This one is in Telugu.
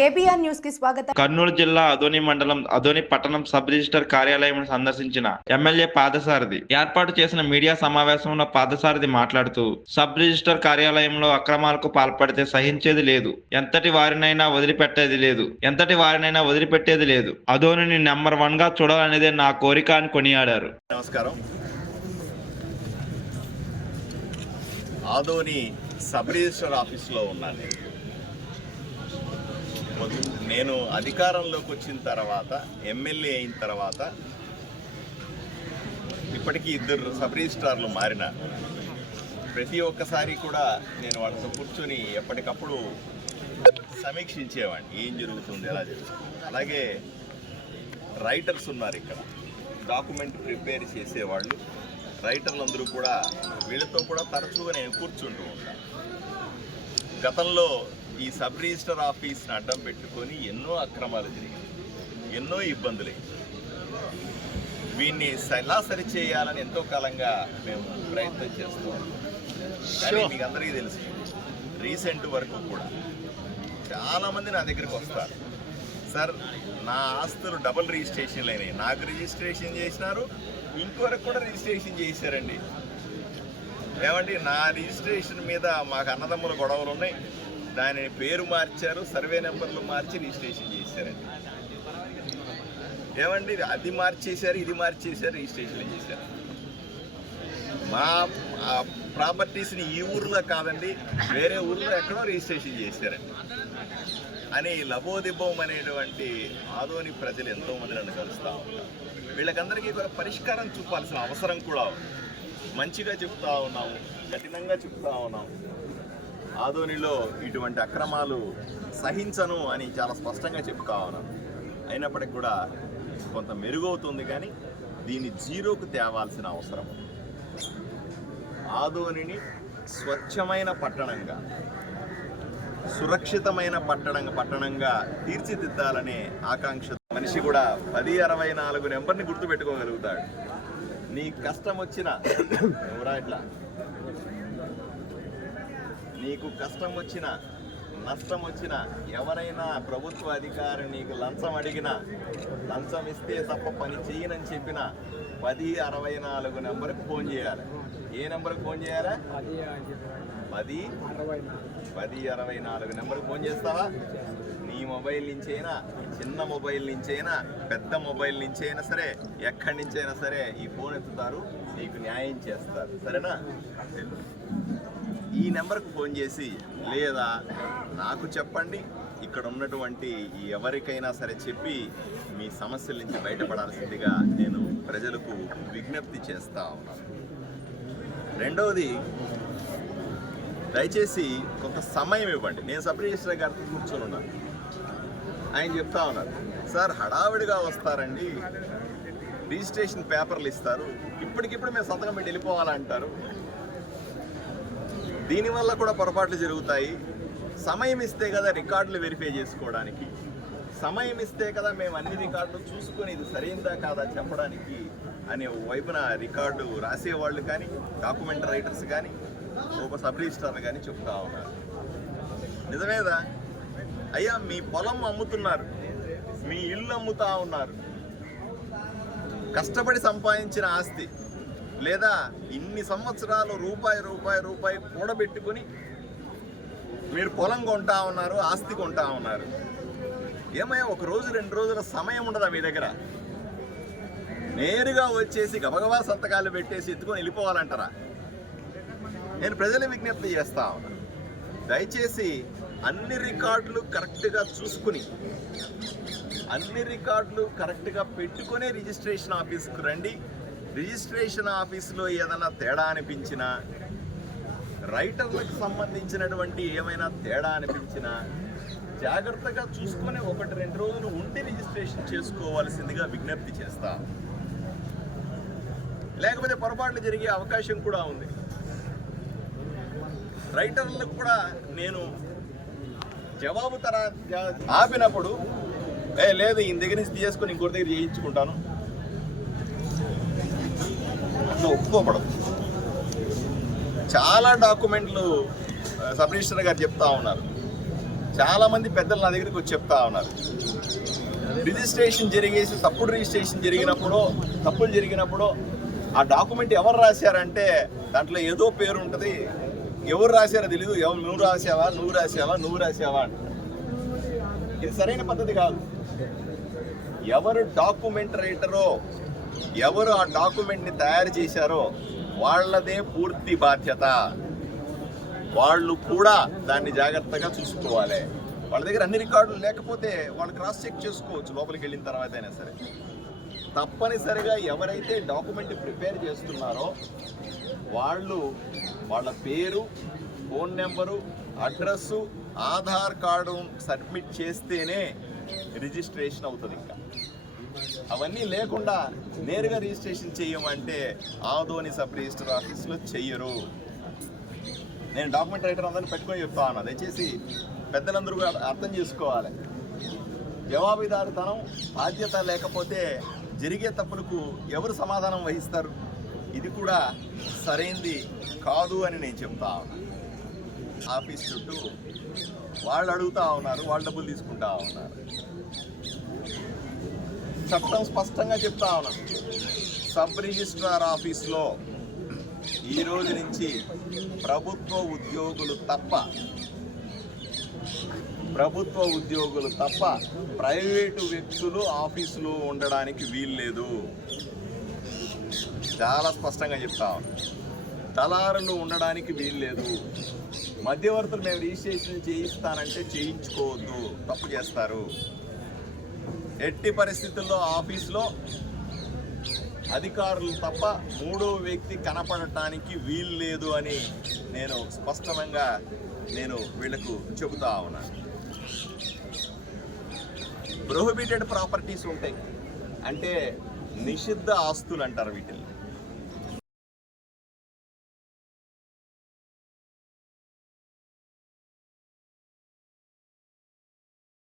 కేబీఆర్ న్యూస్కి స్వాగతం. కర్నూలు జిల్లా అదోని మండలం అదోని పట్టణం సబ్ రిజిస్టర్ కార్యాలయం సందర్శించిన ఎమ్మెల్యే పాదసారథి ఏర్పాటు చేసిన మీడియా సమావేశంలో పాదసారథి మాట్లాడుతూ సబ్ రిజిస్టర్ కార్యాలయంలో అక్రమాలకు పాల్పడితే సహించేది లేదు. ఎంతటి వారినైనా వదిలిపెట్టేది లేదు. ఎంతటి వారినైనా వదిలిపెట్టేది లేదు. అదోనిని నెంబర్ వన్గా చూడాలనేదే నా కోరిక అని కొనియాడారు. నమస్కారం. ఆదోని సబ్ రిజిస్టర్ ఆఫీస్లో ఉన్నాను నేను. అధికారంలోకి వచ్చిన తర్వాత ఎమ్మెల్యే అయిన తర్వాత ఇప్పటికీ ఇద్దరు సబ్ రిజిస్ట్రార్లు మారిన. ప్రతి ఒక్కసారి కూడా నేను వాళ్ళతో కూర్చొని ఎప్పటికప్పుడు సమీక్షించేవాడిని. ఏం జరుగుతుంది ఎలా జరుగుతుంది. అలాగే రైటర్స్ ఉన్నారు ఇక్కడ. డాక్యుమెంట్ ప్రిపేర్ చేసేవాళ్ళు. రైటర్లు అందరూ కూడా వీళ్ళతో కూడా తరచుగా నేను కూర్చుంటూ ఉంటాను. గతంలో ఈ సబ్ రిజిస్టర్ ఆఫీస్ని అడ్డం పెట్టుకొని ఎన్నో అక్రమాలు జరిగాయి. ఎన్నో ఇబ్బందులు వీన్ని ఎలా సరి చేయాలని ఎంతో కాలంగా మేము ప్రయత్నం చేస్తున్నాం కానీ మీకు అందరికీ తెలుసు రీసెంట్ వరకు కూడా చాలామంది నా దగ్గరికి వస్తారు. సార్ నా ఆస్తులు డబుల్ రిజిస్ట్రేషన్లు అయినాయి నాకు రిజిస్ట్రేషన్ చేసినారు ఇంకొకరికి కూడా రిజిస్ట్రేషన్ చేశారండి. ఏమండి నా రిజిస్ట్రేషన్ మీద మాకు అన్నదమ్ముల గొడవలు ఉన్నాయి. దాని పేరు మార్చారు సర్వే నెంబర్లు మార్చి రిజిస్ట్రేషన్ చేశారండి. ఏమండి అది మార్చేశారు ఇది మార్చేశారు రిజిస్ట్రేషన్ చేశారు. మా ప్రాపర్టీస్ని ఈ ఊర్లో కాదండి వేరే ఊర్లో ఎక్కడో రిజిస్ట్రేషన్ చేశారండి. అని లబోదిబ్బం అనేటువంటి ఆదోని ప్రజలు ఎంతోమంది నన్ను కలుస్తూ ఉంటారు వీళ్ళకందరికీ కూడా పరిష్కారం చూపాల్సిన అవసరం కూడా ఉంది. మంచిగా చెప్తా ఉన్నాము కఠినంగా చెప్తా ఉన్నాము ఆదోనిలో ఇటువంటి అక్రమాలు సహించను అని చాలా స్పష్టంగా చెప్తా ఉన్నాను అయినప్పటికీ కూడా కొంత మెరుగవుతుంది కానీ దీన్ని జీరోకు తేవాల్సిన అవసరం. ఆదోనిని స్వచ్ఛమైన పట్టణంగా సురక్షితమైన పట్టణం పట్టణంగా తీర్చిదిద్దాలనే ఆకాంక్ష మనిషి కూడా పది అరవై నాలుగు నెంబర్ని గుర్తుపెట్టుకోగలుగుతాడు. నీ కష్టం వచ్చిన ఎవరా ఇట్లా? నీకు కష్టం వచ్చిన నష్టం వచ్చిన ఎవరైనా ప్రభుత్వ అధికారి నీకు లంచం అడిగినా లంచం ఇస్తే తప్ప పని చేయనని చెప్పిన పది అరవై నాలుగు నెంబర్కి ఫోన్ చేయాలి. ఏ నెంబర్కి ఫోన్ చేయాలా? పది పది అరవై నాలుగు నెంబర్కి ఫోన్ చేస్తావా? నీ మొబైల్ నుంచైనా చిన్న మొబైల్ నుంచైనా పెద్ద మొబైల్ నుంచైనా సరే ఎక్కడి నుంచైనా సరే ఈ ఫోన్ ఎత్తుతారు నీకు న్యాయం చేస్తారు. సరేనా? ఈ నెంబర్కు ఫోన్ చేసి లేదా నాకు చెప్పండి ఇక్కడ ఉన్నటువంటి ఎవరికైనా సరే చెప్పి మీ సమస్యల నుంచి బయటపడాల్సిందిగా నేను ప్రజలకు విజ్ఞప్తి చేస్తా ఉన్నాను. రెండవది దయచేసి కొంత సమయం ఇవ్వండి. నేను సబ్ రిజిస్టర్ గారితో కూర్చొని ఉన్నాను ఆయన చెప్తా ఉన్నారు సార్ హడావిడిగా వస్తారండి. రిజిస్ట్రేషన్ పేపర్లు ఇస్తారు. ఇప్పటికిప్పుడు మేము సంతకం పెట్టి వెళ్ళిపోవాలంటారు. దీనివల్ల కూడా పొరపాట్లు జరుగుతాయి. సమయం ఇస్తే కదా రికార్డులు వెరిఫై చేసుకోవడానికి. సమయం ఇస్తే కదా మేము అన్ని రికార్డులు చూసుకొని ఇది సరైందా కాదా చెప్పడానికి అనే వైపున రికార్డు రాసేవాళ్ళు కానీ డాక్యుమెంట్ రైటర్స్ కానీ ఒక సబ్ రిజిస్ట్రార్ కానీ చెప్తా ఉన్నారు. నిజమేదా అయ్యా మీ పొలం అమ్ముతున్నారు. మీ ఇల్లు అమ్ముతా ఉన్నారు. కష్టపడి సంపాదించిన ఆస్తి. లేదా ఇన్ని సంవత్సరాలు రూపాయి రూపాయి రూపాయి కూడబెట్టుకుని మీరు పొలం కొంటా ఉన్నారు ఆస్తి కొంటా ఉన్నారు. ఏమయ్యా ఒక రోజు రెండు రోజుల సమయం ఉండదా మీ దగ్గర? నేరుగా వచ్చేసి గబగబా సంతకాలు పెట్టేసి ఎత్తుకొని వెళ్ళిపోవాలంటారా? నేను ప్రజల విజ్ఞప్తి చేస్తా ఉన్నా. దయచేసి అన్ని రికార్డులు కరెక్ట్గా చూసుకుని అన్ని రికార్డులు కరెక్ట్గా పెట్టుకునే రిజిస్ట్రేషన్ ఆఫీస్కి రండి. రిజిస్ట్రేషన్ ఆఫీస్లో ఏదైనా తేడా అనిపించినా రైటర్లకు సంబంధించినటువంటి ఏమైనా తేడా అనిపించినా జాగ్రత్తగా చూసుకొని ఒకటి రెండు రోజులు ఉండి రిజిస్ట్రేషన్ చేసుకోవాల్సిందిగా విజ్ఞప్తి చేస్తా. లేకపోతే పొరపాట్లు జరిగే అవకాశం కూడా ఉంది. రైటర్లకు కూడా నేను జవాబు తర ఆపినప్పుడు ఏ లేదు ఈయన దగ్గర నుంచి తీసుకొని ఇంకోటి దగ్గర చేయించుకుంటాను. అట్లా ఒప్పుకోపడదు చాలా డాక్యుమెంట్లు సబ్ రిజిస్టర్ గారు చెప్తా ఉన్నారు. చాలామంది పెద్దలు నా దగ్గరికి వచ్చి చెప్తా ఉన్నారు. రిజిస్ట్రేషన్ జరిగేసి తప్పుడు రిజిస్ట్రేషన్ జరిగినప్పుడు తప్పులు జరిగినప్పుడు ఆ డాక్యుమెంట్ ఎవరు రాశారంటే దాంట్లో ఏదో పేరు ఉంటుంది. ఎవరు రాశారో తెలియదు ఎవరు నువ్వు రాసావా నువ్వు రాసావా నువ్వు రాసావా అంటారు. ఇది సరైన పద్ధతి కాదు. ఎవరు డాక్యుమెంట్ రైటరో ఎవరు ఆ డాక్యుమెంట్ని తయారు చేశారో వాళ్ళదే పూర్తి బాధ్యత. వాళ్ళు కూడా దాన్ని జాగ్రత్తగా చూసుకోవాలి. వాళ్ళ దగ్గర అన్ని రికార్డులు లేకపోతే వాళ్ళు క్రాస్ చెక్ చేసుకోవచ్చు లోపలికి వెళ్ళిన తర్వాత అయినా సరే. తప్పనిసరిగా ఎవరైతే డాక్యుమెంట్ ప్రిపేర్ చేస్తున్నారో వాళ్ళు వాళ్ళ పేరు phone number address Aadhaar card submit చేస్తేనే రిజిస్ట్రేషన్ అవుతుంది ఇంకా. అవన్నీ లేకుండా నేరుగా రిజిస్ట్రేషన్ చేయమంటే ఆదోని సబ్ రిజిస్టర్ ఆఫీస్లో చెయ్యరు. నేను డాక్యుమెంట్ రైటర్ అందరిని పెట్టుకొని చెప్తా ఉన్నా. దయచేసి పెద్దలందరూ కూడా అర్థం చేసుకోవాలి. జవాబుదారుతనం బాధ్యత లేకపోతే జరిగే తప్పులకు ఎవరు సమాధానం వహిస్తారు? ఇది కూడా సరైంది కాదు అని నేను చెప్తా ఆఫీస్ చుట్టూ వాళ్ళు అడుగుతా ఉన్నారు వాళ్ళు డబ్బులు తీసుకుంటా ఉన్నారు. చట్టం స్పష్టంగా చెప్తా ఉన్నాను సబ్ రిజిస్ట్రార్ ఆఫీస్లో ఈ రోజు నుంచి ప్రభుత్వ ఉద్యోగులు తప్ప ప్రభుత్వ ఉద్యోగులు తప్ప ప్రైవేటు వ్యక్తులు ఆఫీసులో ఉండడానికి వీల్లేదు. చాలా స్పష్టంగా చెప్తా దళారులు ఉండడానికి వీల్లేదు. మధ్యవర్తులు మేము రిజిస్ట్రేషన్ చేయిస్తానంటే చేయించుకోవద్దు. తప్పు చేస్తారు. ఎట్టి పరిస్థితుల్లో ఆఫీస్లో అధికారులు తప్ప మూడో వ్యక్తి కనపడటానికి వీలు లేదు అని నేను స్పష్టంగా నేను వీళ్ళకు చెబుతా ఉన్నాను ప్రొహిబిటెడ్ ప్రాపర్టీస్ ఉంటాయి. అంటే నిషిద్ధ ఆస్తులు అంటారు వీటిని.